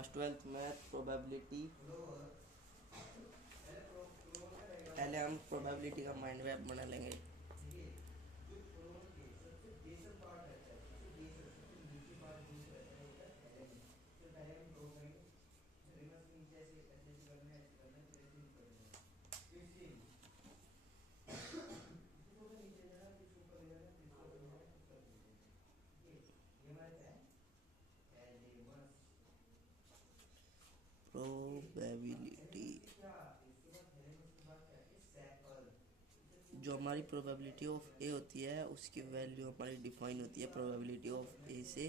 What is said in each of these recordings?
Class 12th math probability. पहले हम probability का माइंड मैप बना लेंगे। प्रोबेबिलिटी, जो हमारी प्रोबेबिलिटी ऑफ ए होती है उसकी वैल्यू हमारी डिफाइन होती है प्रोबेबिलिटी ऑफ ए से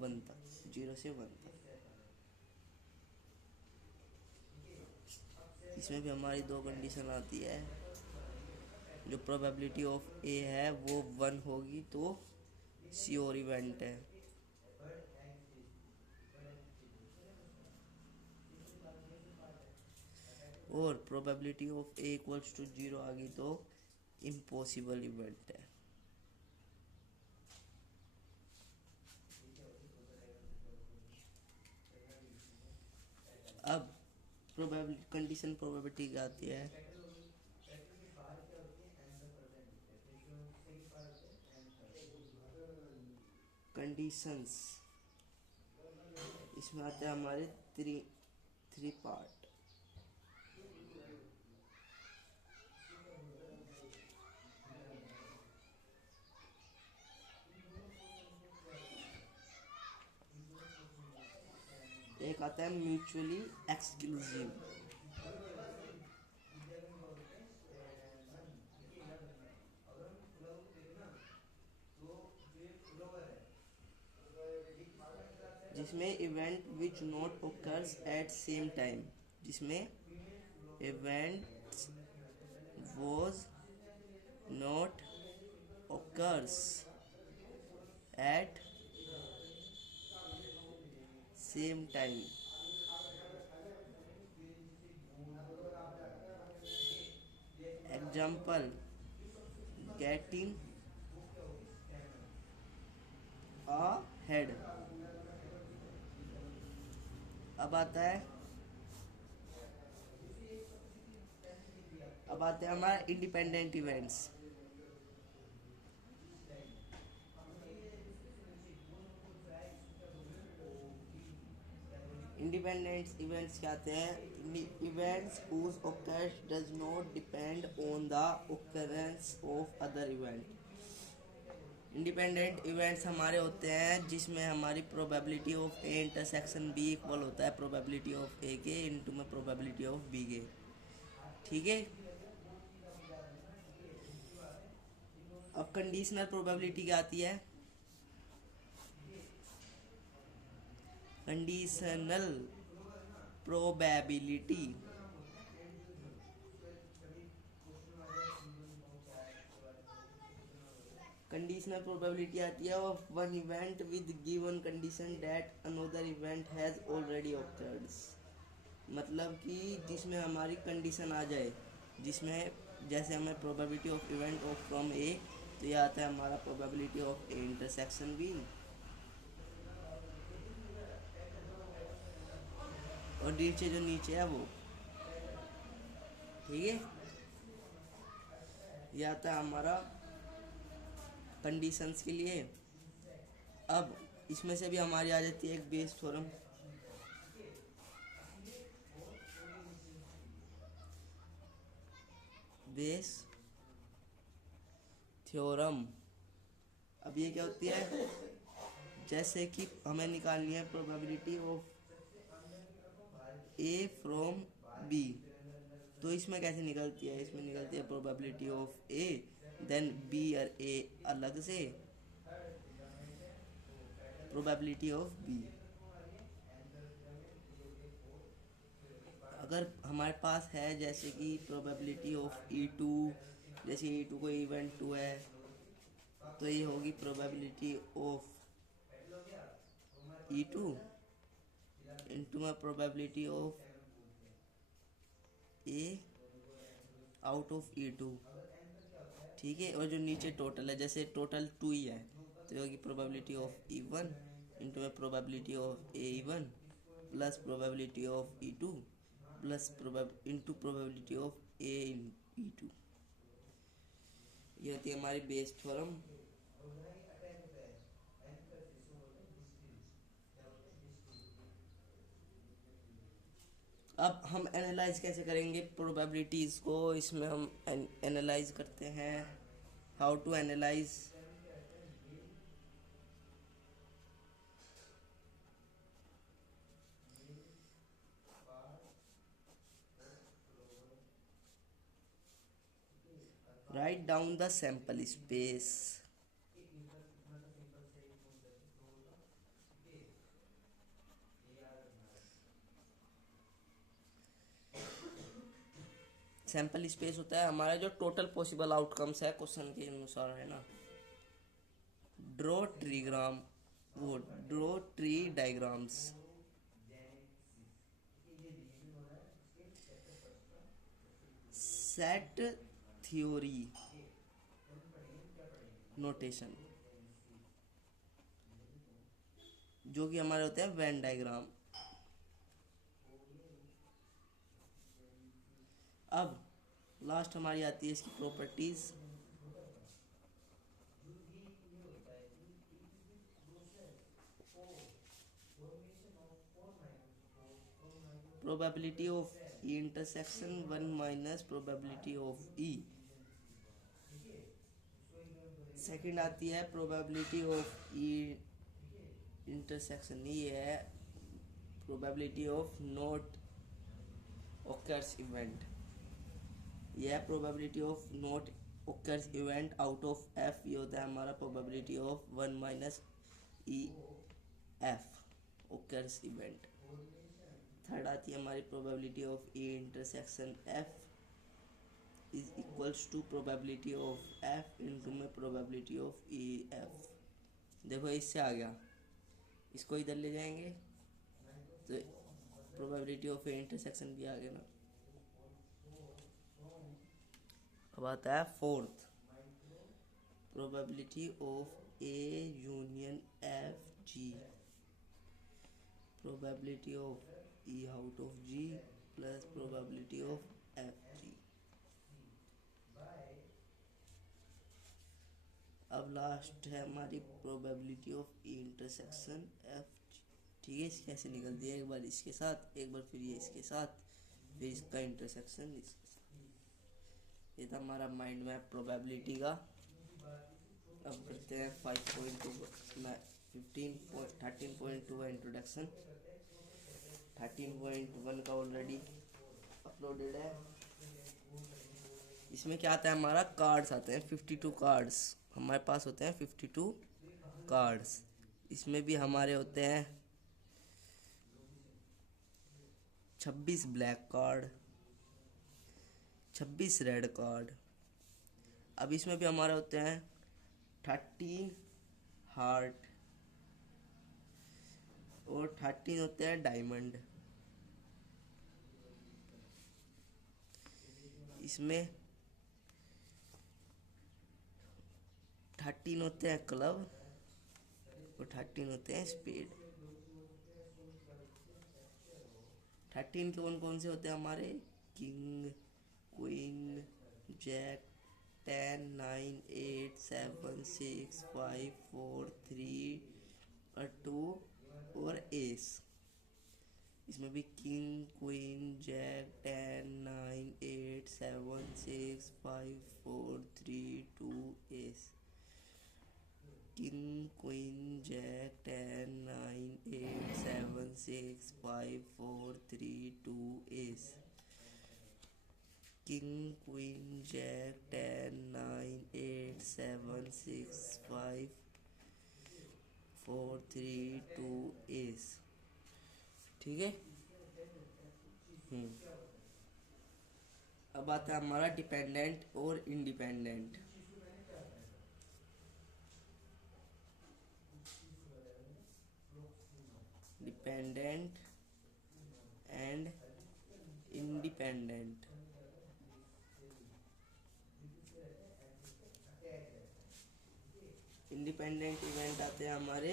1 तक, 0 से 1 तक। इसमें भी हमारी दो कंडीशन आती है। जो प्रोबेबिलिटी ऑफ ए है वो 1 होगी तो श्योर इवेंट है, और probability of A equals to 0 आ गई तो इम्पॉसिबल इवेंट है। अब प्रोबेबिलिटी कंडीशन प्रोबेबिलिटी क्या आती है? कंडीशंस इसमें आते हैं हमारे थ्री पार्ट। एक आता है म्यूचुअली एक्सक्लूसिव, जिसमें event which not occurs at same time, जिसमें events was not occurs at same time. Example, getting ahead. अब आता है हमारा इंडिपेंडेंट इवेंट्स। इंडिपेंडेंट इवेंट्स क्या आते हैं? Events whose occurrence does not depend on the occurrence of other event। Independent events हमारे होते हैं जिसमें हमारी probability of A intersection B equal होता है प्रोबेबिलिटी ऑफ ए के इनटू में प्रोबेबिलिटी ऑफ बी के। ठीक है। अब कंडीशनल प्रोबेबिलिटी क्या आती है? कंडीशनल प्रोबेबिलिटी कंडीशनल प्रोबेबिलिटी आती है of one event with given condition that another event has already awkward. मतलब कि जिसमें हमारी कंडीशन आ जाए, जिसमें जैसे हमें probability of event of from A, तो ये आता है हमारा probability of A intersection B, और नीचे जो नीचे है वो। ठीक है, ये आता है हमारा कंडीशंस के लिए। अब इसमें से भी हमारी आ जाती है एक बेस थ्योरम। बेस थ्योरम, अब ये क्या होती है? जैसे कि हमें निकालनी है probability of A from B, तो इसमें कैसे निकलती है? इसमें निकलती है probability of A then B और ए अलग से प्रोबेबिलिटी ऑफ बी। अगर हमारे पास है जैसे कि प्रोबेबिलिटी ऑफ E2, जैसे E2 को इवेंट 2 है, तो ये होगी प्रोबेबिलिटी ऑफ E2 इनटू में probability of A out of E2। ठीक है, और जो नीचे टोटल है, जैसे टोटल 2 ही है तो ये होगी प्रोबेबिलिटी ऑफ E1 इंटू में probability of A1 plus probability of E2 plus into probability of A E2। ये होती है हमारी बेस थ्योरम। अब हम एनालाइज कैसे करेंगे प्रोबेबिलिटीज को, इसमें हम एनालाइज करते हैं। How to analyse? Write down the sample space. Sample space होता है हमारा जो टोटल पॉसिबल आउटकम्स है क्वेश्चन के अनुसार, है ना। Draw tree diagrams. Set theory notation, जो कि हमारे होते हैं वेन डायग्राम। अब लास्ट हमारी आती है इसकी properties. Probability of E intersection 1 minus probability of E. Second आती है प्रोबेबिलिटी ऑफ ई इंटरसेक्शन, ये है probability of not occurs event. यह है probability of not occurs event out of F. ये होता है हमारा probability of 1 minus E F occurs event. Third आती है हमारी probability of E intersection F is equals to probability of F into में प्रोबेबिलिटी ऑफ ई एफ। देखो इससे आ गया, इसको इधर ले जाएंगे तो प्रोबेबिलिटी ऑफ ए इंटरसेक्शन भी आ गया ना। अब आता है fourth, probability of A union F G. Probability of E out of G plus probability of F G. अब लास्ट है हमारी probability of E intersection F G. ठीक है, इसकी कैसे निकलती है, एक बार इसके साथ, एक बार फिर ये इसके साथ, फिर इसका इंटरसेक्शन इसके साथ। ये था हमारा माइंड मैप प्रोबेबिलिटी का। अब करते हैं 13.2 का इंट्रोडक्शन। 13.1 का ऑलरेडी अपलोडेड है। इसमें क्या आता है हमारा, कार्ड्स आते हैं 52 कार्ड्स हमारे पास होते हैं 52 कार्ड्स। इसमें भी हमारे होते हैं 26 ब्लैक कार्ड, 26 रेड कार्ड। अब इसमें भी हमारे होते हैं 13 हार्ट और 13 होते हैं डायमंड। इसमें 13 होते हैं क्लब और 13 होते हैं स्पेड। 13 कौन कौन से होते हैं हमारे, किंग, क्वीन, जैक, 10, 9, 8, 7, 6, 5, 4, 3 और 2 और एस। इसमें भी king, queen, jack, 10, 9, 8, 7, 6, 5, 4, 3, 2 ace. King, queen, jack, 10, 9, 8, 7, 6, 5, 4, 3, 2 ace. King, queen, jack, 10, 9, 8, 7, 6, 5, 4, 3, 2 ace. ठीक है। अब आता है हमारा डिपेंडेंट और independent. Dependent and independent. Independent event आते हैं हमारे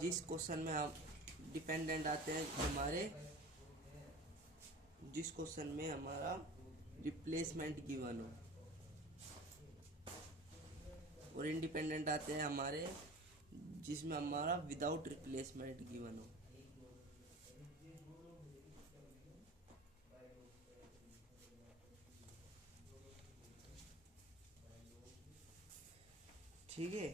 जिस क्वेश्चन में हम डिपेंडेंट आते हैं हमारे, जिस क्वेश्चन में हमारा रिप्लेसमेंट गिवन हो, और इंडिपेंडेंट आते हैं हमारे जिसमें हमारा विदाउट रिप्लेसमेंट गिवन हो। ठीक है,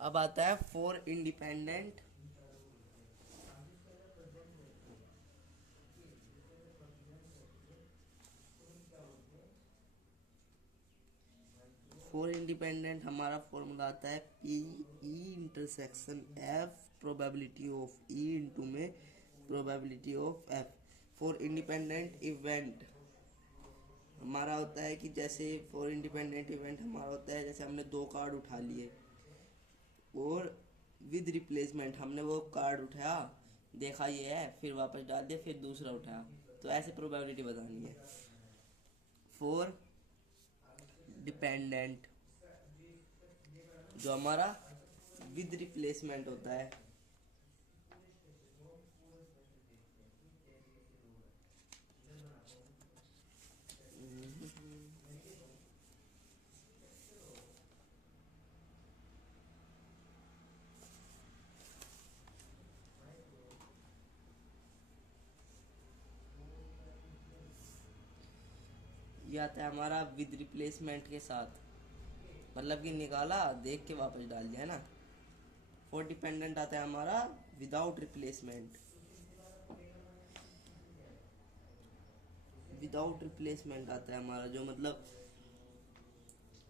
अब आता है फॉर इंडिपेंडेंट फॉर इंडिपेंडेंट हमारा फॉर्मूला आता है P E intersection F probability of E into में probability of F. For independent event हमारा होता है कि जैसे फॉर इंडिपेंडेंट इवेंट हमारा होता है जैसे हमने 2 कार्ड उठा लिए और विद रिप्लेसमेंट हमने वो कार्ड उठाया, देखा ये है, फिर वापस डाल दिया, फिर दूसरा उठाया, तो ऐसे प्रोबेबिलिटी बतानी है। फॉर डिपेंडेंट जो हमारा विद रिप्लेसमेंट होता है, ये आता है हमारा विद रिप्लेसमेंट के साथ, मतलब कि निकाला, देख के वापस डाल दिया, है ना। फॉर डिपेंडेंट आता है हमारा विदाउट रिप्लेसमेंट, विदाउट रिप्लेसमेंट आता है हमारा जो मतलब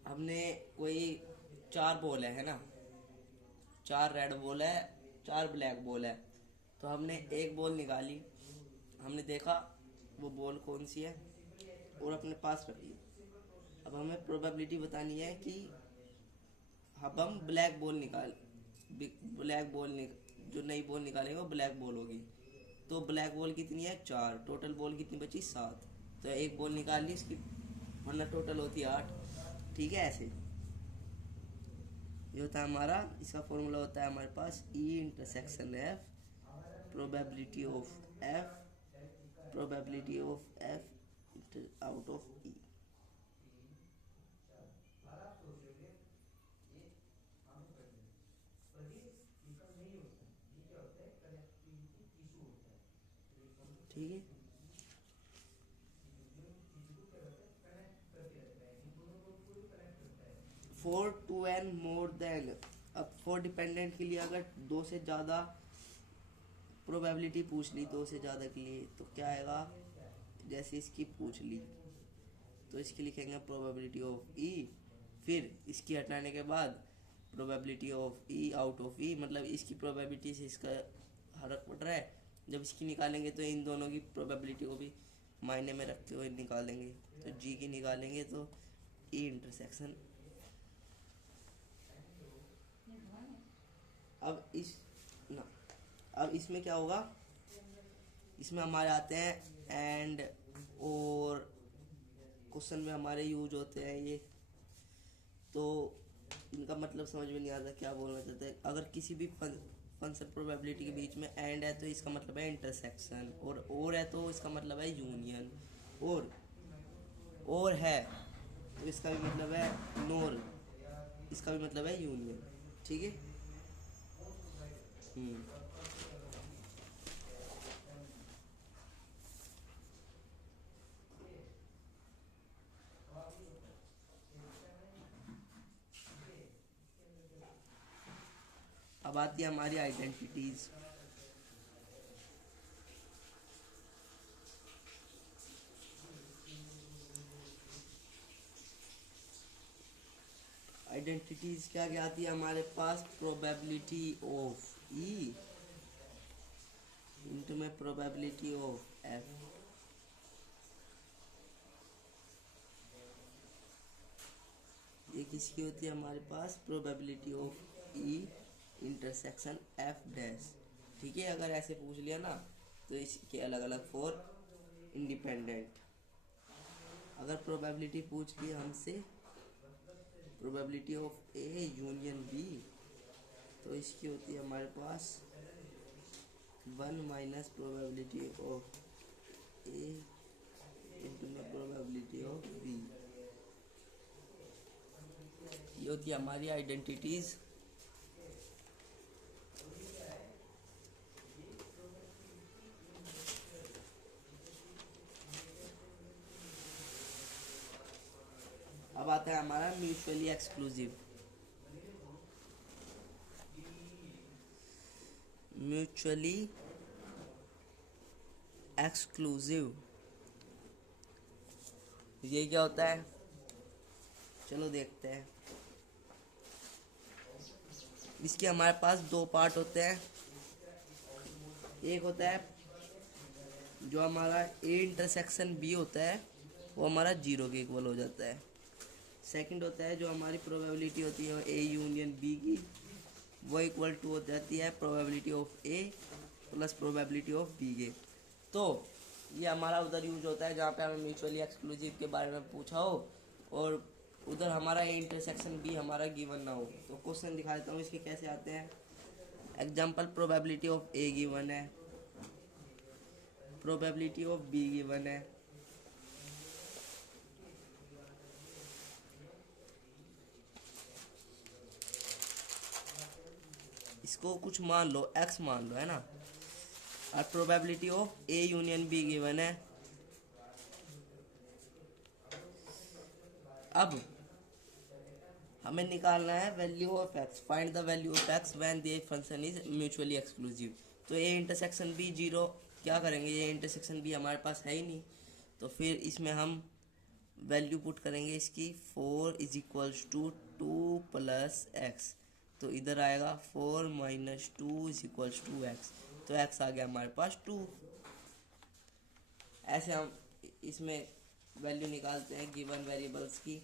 हमने कोई 4 बॉल है ना, 4 रेड बॉल है, 4 ब्लैक बॉल है, तो हमने एक बॉल निकाली, हमने देखा वो बॉल कौन सी है और अपने पास रख ली। अब हमें प्रोबेबिलिटी बतानी है कि अब हम ब्लैक बॉल जो नई बॉल निकालेंगे वो ब्लैक बॉल होगी। तो ब्लैक बॉल कितनी है 4, टोटल बॉल कितनी बची 7, तो एक बॉल निकाल ली इसकी, वरना टोटल होती है 8। ठीक है, ऐसे ये होता है हमारा, इसका फॉर्मूला होता है हमारे पास E intersection F probability of F out of E. ठीक है, फॉर 2 एन मोर देन, अब फॉर डिपेंडेंट के लिए अगर 2 से ज़्यादा प्रोबेबिलिटी पूछ ली, 2 से ज़्यादा के लिए, तो क्या आएगा, जैसे इसकी पूछ ली तो इसकी लिखेंगे प्रोबेबिलिटी ऑफ ई, फिर इसकी हटाने के बाद probability of E out of E, मतलब इसकी प्रोबेबिलिटी से इसका फर्क पड़ रहा है, जब इसकी निकालेंगे तो इन दोनों की प्रोबेबिलिटी को भी मायने में रखते हुए निकालेंगे, तो जी की निकालेंगे तो ई इंटरसेक्शन। अब अब इसमें क्या होगा, इसमें हमारे आते हैं एंड और क्वेश्चन में हमारे यूज होते हैं ये, तो इनका मतलब समझ में नहीं आता क्या बोलना चाहते हैं। अगर किसी भी फंक्शन प्रोबेबिलिटी के बीच में एंड है तो इसका मतलब है इंटरसेक्शन, और है तो इसका मतलब है यूनियन, और है तो इसका भी मतलब है नोर, इसका भी मतलब है यूनियन। ठीक है, अब आती है हमारी आइडेंटिटीज। आइडेंटिटीज क्या क्या आती है हमारे पास, प्रोबेबिलिटी ऑफ ई इंटू में प्रोबेबिलिटी ऑफ एफ। ये किसकी होती है हमारे पास, probability of E intersection F dash. ठीक है, अगर ऐसे पूछ लिया ना तो इसके अलग अलग फॉर इंडिपेंडेंट। अगर प्रोबेबिलिटी पूछ ली हमसे probability of A union B, तो इसकी होती है हमारे पास 1 minus probability of A into में प्रोबेबिलिटी ऑफ बी। ये होती है हमारी आइडेंटिटीज। अब आता है हमारा म्यूचुअली एक्सक्लूसिव। म्यूचुअली एक्सक्लूसिव ये क्या होता है, चलो देखते हैं। इसके हमारे पास दो पार्ट होते हैं। एक होता है जो हमारा ए इंटरसेक्शन बी होता है, वो हमारा 0 के इक्वल हो जाता है। सेकंड होता है जो हमारी प्रोबेबिलिटी होती है ए यूनियन बी की, वो इक्वल टू हो जाती है probability of A plus probability of B के। तो ये हमारा उधर यूज होता है जहाँ पे हमें म्यूचुअली एक्सक्लूसिव के बारे में पूछा हो और उधर हमारा ए इंटरसेक्शन बी हमारा गिवन ना हो। तो क्वेश्चन दिखा देता हूँ इसके कैसे आते हैं। Example, probability of A given है, प्रोबेबिलिटी ऑफ बी गिवन है, इसको कुछ मान लो x मान लो, है ना। और probability of A union be given है। अब हमें निकालना है value of x, find the value of x when the function is mutually exclusive. तो ए इंटरसेक्शन बी 0, क्या करेंगे, ये इंटरसेक्शन बी हमारे पास है ही नहीं, तो फिर इसमें हम वैल्यू पुट करेंगे इसकी 4 is equals to 2 plus X. तो इधर आएगा 4 minus 2 is equals to X. तो x आ गया हमारे पास 2। ऐसे हम इसमें वैल्यू निकालते हैं गिवन वेरिएबल्स की।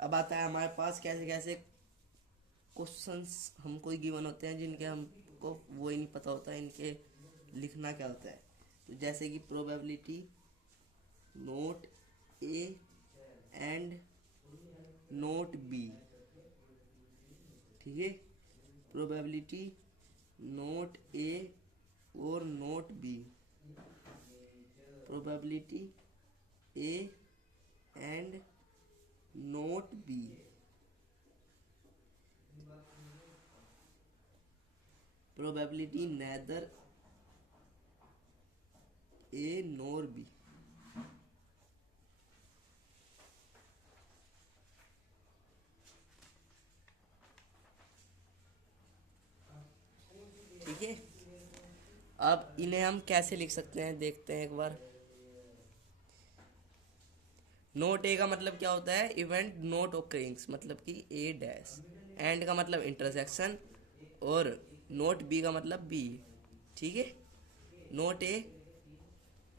अब आता है हमारे पास कैसे कैसे क्वेश्चंस हमको गिवन होते हैं जिनके हमको वो ही नहीं पता होता है इनके लिखना क्या होता है। तो जैसे कि probability not A and not B, ठीक है, प्रोबेबिलिटी नोट ए और not B, probability A and not B, probability neither A nor B. ठीक है, अब इन्हें हम कैसे लिख सकते हैं देखते हैं एक बार। नोट ए का मतलब क्या होता है, इवेंट नोट ओकरिंग्स, मतलब कि ए डैश। एंड का मतलब इंटरसेक्शन, और नोट बी का मतलब बी। ठीक है, नोट ए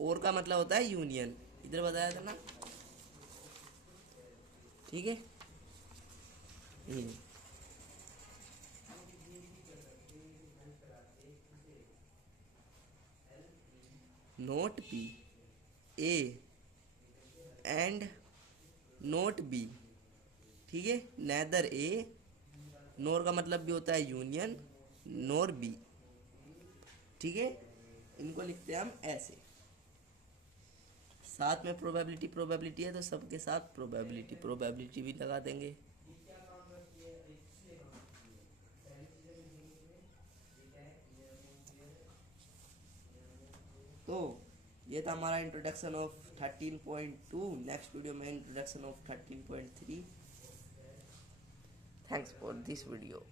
और का मतलब होता है यूनियन, इधर बताया था ना। ठीक है, not B A and not B, ठीक है, नेदर ए, नोर का मतलब भी होता है यूनियन, नोर बी। ठीक है, इनको लिखते हैं हम ऐसे। साथ में प्रोबेबिलिटी प्रोबेबिलिटी है तो सबके साथ प्रोबेबिलिटी प्रोबेबिलिटी भी लगा देंगे। तो ये था हमारा इंट्रोडक्शन ऑफ 13.2। नेक्स्ट वीडियो में introduction of 13.3। Thanks for this video.